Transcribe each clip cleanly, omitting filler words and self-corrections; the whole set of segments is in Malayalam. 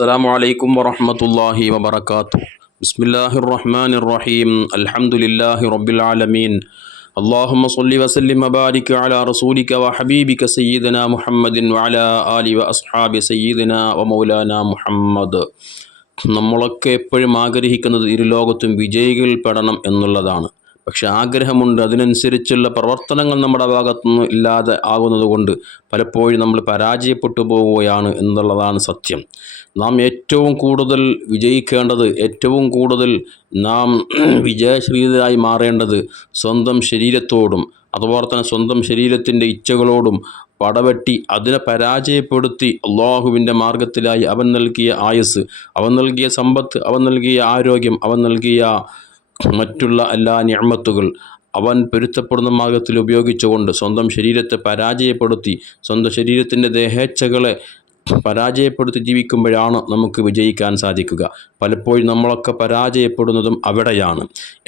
السلام عليكم ورحمة الله وبركاته. بسم الله الرحمن الرحيم. الحمد لله رب العالمين. اللهم صل وسلم وبارك على رسولك وحبيبك سيدنا محمد وعلى آله وأصحاب سيدنا ومولانا محمد. നമ്മളൊക്കെ എപ്പോഴും ആഗ്രഹിക്കുന്നത് ഇരു ലോകത്തും വിജയികൾ പെടണം എന്നുള്ളതാണ്. പക്ഷെ ആഗ്രഹമുണ്ട്, അതിനനുസരിച്ചുള്ള പ്രവർത്തനങ്ങൾ നമ്മുടെ ഭാഗത്തുനിന്ന് ഇല്ലാതെ ആകുന്നതുകൊണ്ട് പലപ്പോഴും നമ്മൾ പരാജയപ്പെട്ടു പോവുകയാണ് എന്നുള്ളതാണ് സത്യം. നാം ഏറ്റവും കൂടുതൽ വിജയിക്കേണ്ടത്, ഏറ്റവും കൂടുതൽ നാം വിജയശ്രീതരായി മാറേണ്ടത് സ്വന്തം ശരീരത്തോടും അതുപോലെ തന്നെ സ്വന്തം ശരീരത്തിൻ്റെ ഇച്ഛകളോടും പടവെട്ടി അതിനെ പരാജയപ്പെടുത്തി അള്ളാഹുവിൻ്റെ മാർഗത്തിലായി അവൻ നൽകിയ ആയുസ്, അവൻ നൽകിയ സമ്പത്ത്, അവൻ നൽകിയ ആരോഗ്യം, അവൻ നൽകിയ മറ്റുള്ള എല്ലാ നിഅമത്തുകൾ അവൻ പൊരുത്തപ്പെടുന്ന മാർഗത്തിൽ ഉപയോഗിച്ചുകൊണ്ട് സ്വന്തം ശരീരത്തെ പരാജയപ്പെടുത്തി, സ്വന്തം ശരീരത്തിൻ്റെ ദേഹേച്ഛകളെ പരാജയപ്പെടുത്തി ജീവിക്കുമ്പോഴാണ് നമുക്ക് വിജയിക്കാൻ സാധിക്കുക. പലപ്പോഴും നമ്മളൊക്കെ പരാജയപ്പെടുന്നതും അവിടെയാണ്.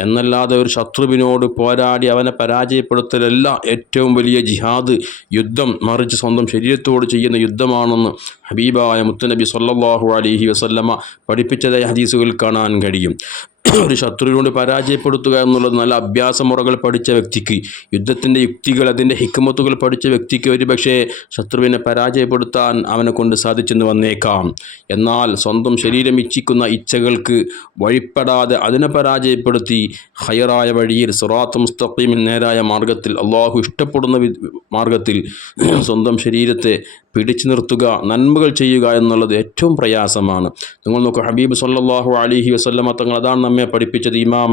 എന്നല്ലാതെ ഒരു ശത്രുവിനോട് പോരാടി അവനെ പരാജയപ്പെടുത്തലല്ല ഏറ്റവും വലിയ ജിഹാദ്, യുദ്ധം, മറിച്ച് സ്വന്തം ശരീരത്തോട് ചെയ്യുന്ന യുദ്ധമാണെന്ന് ഹബീബായ മുത്തുനബി സ്വല്ലല്ലാഹു അലൈഹി വസല്ലമ പഠിപ്പിച്ചതായ ഹദീസുകൾ കാണാൻ കഴിയും. ഒരു ശത്രുവിനോട് പരാജയപ്പെടുത്തുക എന്നുള്ളത് നല്ല അഭ്യാസമുറകൾ പഠിച്ച വ്യക്തിക്ക്, യുദ്ധത്തിൻ്റെ യുക്തികൾ, അതിൻ്റെ ഹിക്മത്തുകൾ പഠിച്ച വ്യക്തിക്ക് ഒരു പക്ഷേ ശത്രുവിനെ പരാജയപ്പെടുത്താൻ അവനെ കൊണ്ട് സാധിച്ചെന്ന് വന്നേക്കാം. എന്നാൽ സ്വന്തം ശരീരം ഇച്ഛിക്കുന്ന ഇച്ഛകൾക്ക് വഴിപ്പെടാതെ അതിനെ പരാജയപ്പെടുത്തി ഹൈറായ വഴിയിൽ സിറാത്ത് മുസ്തഖീമിൽ നേരായ മാർഗത്തിൽ അള്ളാഹു ഇഷ്ടപ്പെടുന്ന മാർഗത്തിൽ സ്വന്തം ശരീരത്തെ പിടിച്ചു നിർത്തുക, നന്മകൾ ചെയ്യുക എന്നുള്ളത് ഏറ്റവും പ്രയാസമാണ്. നിങ്ങൾ നോക്കുക, ഹബീബ് സല്ലല്ലാഹു അലൈഹി വസല്ലമ തങ്ങൾ അതാണ് നമ്മെ പഠിപ്പിച്ചത്. ഇമാം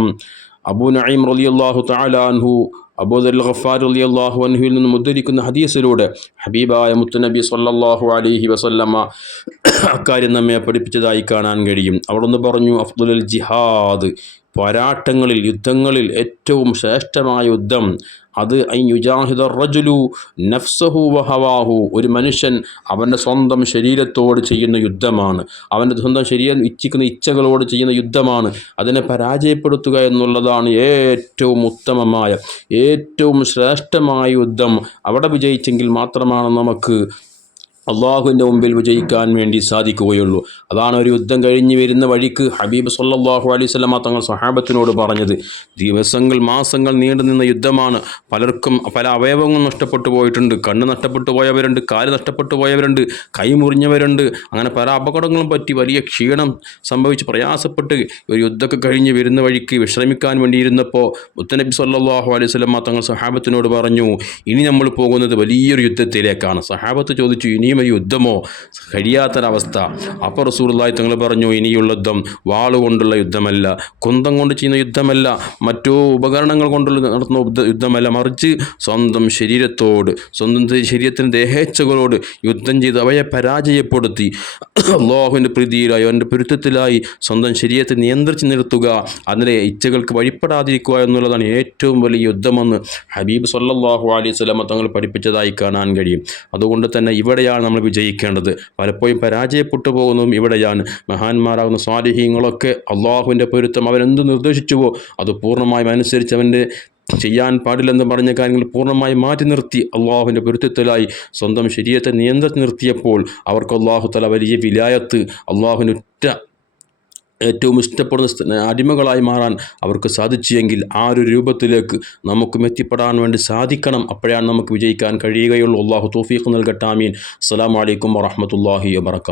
അബൂ നഈം റളിയല്ലാഹു തആല അൻഹു അബൂ ദർ ഗഫാർ റളിയല്ലാഹു അൻഹുവിൽ നിന്ന് ഉദ്ധരിക്കുന്ന ഹദീസിലൂടെ ഹബീബായ മുത്തുനബി സല്ലല്ലാഹു അലൈഹി വസല്ലമ അക്കാര്യം നമ്മെ പഠിപ്പിച്ചതായി കാണാൻ കഴിയും. അവിടുന്ന് പറഞ്ഞു, അഫ്ദലുൽ ജിഹാദ്, പോരാട്ടങ്ങളിൽ, യുദ്ധങ്ങളിൽ ഏറ്റവും ശ്രേഷ്ഠമായ യുദ്ധം അത് അൻ യുജാഹിദ റജുലു നഫ്സഹു വഹവാഹു, ഒരു മനുഷ്യൻ അവൻ്റെ സ്വന്തം ശരീരത്തോട് ചെയ്യുന്ന യുദ്ധമാണ്, അവൻ്റെ സ്വന്തം ശരീരം ഇച്ഛിക്കുന്ന ഇച്ഛകളോട് ചെയ്യുന്ന യുദ്ധമാണ്. അതിനെ പരാജയപ്പെടുത്തുക എന്നുള്ളതാണ് ഏറ്റവും ഉത്തമമായ, ഏറ്റവും ശ്രേഷ്ഠമായ യുദ്ധം. അവിടെ വിജയിച്ചെങ്കിൽ മാത്രമാണ് നമുക്ക് അള്ളാഹുവിൻ്റെ മുമ്പിൽ വിജയിക്കാൻ വേണ്ടി സാധിക്കുകയുള്ളൂ. അതാണ് ഒരു യുദ്ധം കഴിഞ്ഞ് വരുന്ന വഴിക്ക് ഹബീബ് സല്ലല്ലാഹു അലൈഹി വസല്ലമ തങ്ങൾ സ്വഹാബത്തിനോട് പറഞ്ഞത്. ദിവസങ്ങൾ, മാസങ്ങൾ നീണ്ടു നിന്ന യുദ്ധമാണ്. പലർക്കും പല അവയവങ്ങളും നഷ്ടപ്പെട്ടു പോയിട്ടുണ്ട്. കണ്ണ് നഷ്ടപ്പെട്ടു പോയവരുണ്ട്, കാല് നഷ്ടപ്പെട്ടു പോയവരുണ്ട്, കൈ മുറിഞ്ഞവരുണ്ട്. അങ്ങനെ പല അപകടങ്ങളും പറ്റി വലിയ ക്ഷീണം സംഭവിച്ച് പ്രയാസപ്പെട്ട് ഒരു യുദ്ധമൊക്കെ കഴിഞ്ഞ് വരുന്ന വഴിക്ക് വിശ്രമിക്കാൻ വേണ്ടിയിരുന്നപ്പോൾ മുത്തുനബി സല്ലല്ലാഹു അലൈഹി വസല്ലമ തങ്ങൾ സ്വഹാബത്തിനോട് പറഞ്ഞു, ഇനി നമ്മൾ പോകുന്നത് വലിയൊരു യുദ്ധത്തിലേക്കാണ്. സ്വഹാബത്ത് ചോദിച്ചു, ഇനിയും ഒരു യുദ്ധമോ? കഴിയാത്തൊരവസ്ഥ. അപ്പോൾ റസൂലുള്ളാഹി തങ്ങൾ പറഞ്ഞു, ഇനിയുള്ള യുദ്ധം വാളുകൊണ്ടുള്ള യുദ്ധമല്ല, കുന്തം കൊണ്ട് ചെയ്യുന്ന യുദ്ധമല്ല, മറ്റു ഉപകരണങ്ങൾ കൊണ്ടുള്ള നടത്തുന്ന യുദ്ധമല്ല, മറിച്ച് സ്വന്തം ശരീരത്തോട്, സ്വന്തം ശരീരത്തിൻ്റെ ദേഹേച്ഛകളോട് യുദ്ധം ചെയ്ത് അവയെ പരാജയപ്പെടുത്തി അല്ലാഹുവിൻ്റെ പ്രീതിയിലായി, അവൻ്റെ പൊരുത്തത്തിലായി സ്വന്തം ശരീരത്തെ നിയന്ത്രിച്ച് നിർത്തുക, അതിലെ ഇച്ഛകൾക്ക് വഴിപ്പെടാതിരിക്കുക എന്നുള്ളതാണ് ഏറ്റവും വലിയ യുദ്ധമെന്ന് ഹബീബ് സല്ലല്ലാഹു അലൈഹി വസല്ലമ തങ്ങൾ പഠിപ്പിച്ചതായി കാണാൻ കഴിയും. അതുകൊണ്ട് തന്നെ ഇവിടെയാണ് നമ്മൾ വിജയിക്കേണ്ടത്. പലപ്പോഴും പരാജയപ്പെട്ടു പോകുന്നതും ഇവിടെയാണ്. മഹാന്മാരാകുന്ന സ്വാലിഹീങ്ങളൊക്കെ അള്ളാഹുവിൻ്റെ പൊരുത്തം അവനെന്ത് നിർദ്ദേശിച്ചുവോ അത് പൂർണ്ണമായും അനുസരിച്ച് അവൻ്റെ ചെയ്യാൻ പാടില്ലെന്ന് പറഞ്ഞ കാര്യങ്ങൾ പൂർണ്ണമായി മാറ്റി നിർത്തി അള്ളാഹുവിൻ്റെ പൊരുത്തത്തിലായി സ്വന്തം ശരീരത്തെ നിയന്ത്രിച്ച് നിർത്തിയപ്പോൾ അവർക്ക് അള്ളാഹു തആല വലിയ വിലായത്ത്, അള്ളാഹുവിനുറ്റ ഏറ്റവും ഇഷ്ടപ്പെടുന്ന അടിമകളായി മാറാൻ അവർക്ക് സാധിച്ചെങ്കിൽ ആ ഒരു രൂപത്തിലേക്ക് നമുക്കും എത്തിപ്പെടാൻ വേണ്ടി സാധിക്കണം. അപ്പോഴാണ് നമുക്ക് വിജയിക്കാൻ കഴിയുകയുള്ളൂ. അള്ളാഹു തൗഫീഖ് നൽകട്ടെ. ആമീൻ. അസ്സലാമു അലൈക്കും വറഹ്മത്തുള്ളാഹി വബറകാതുഹു.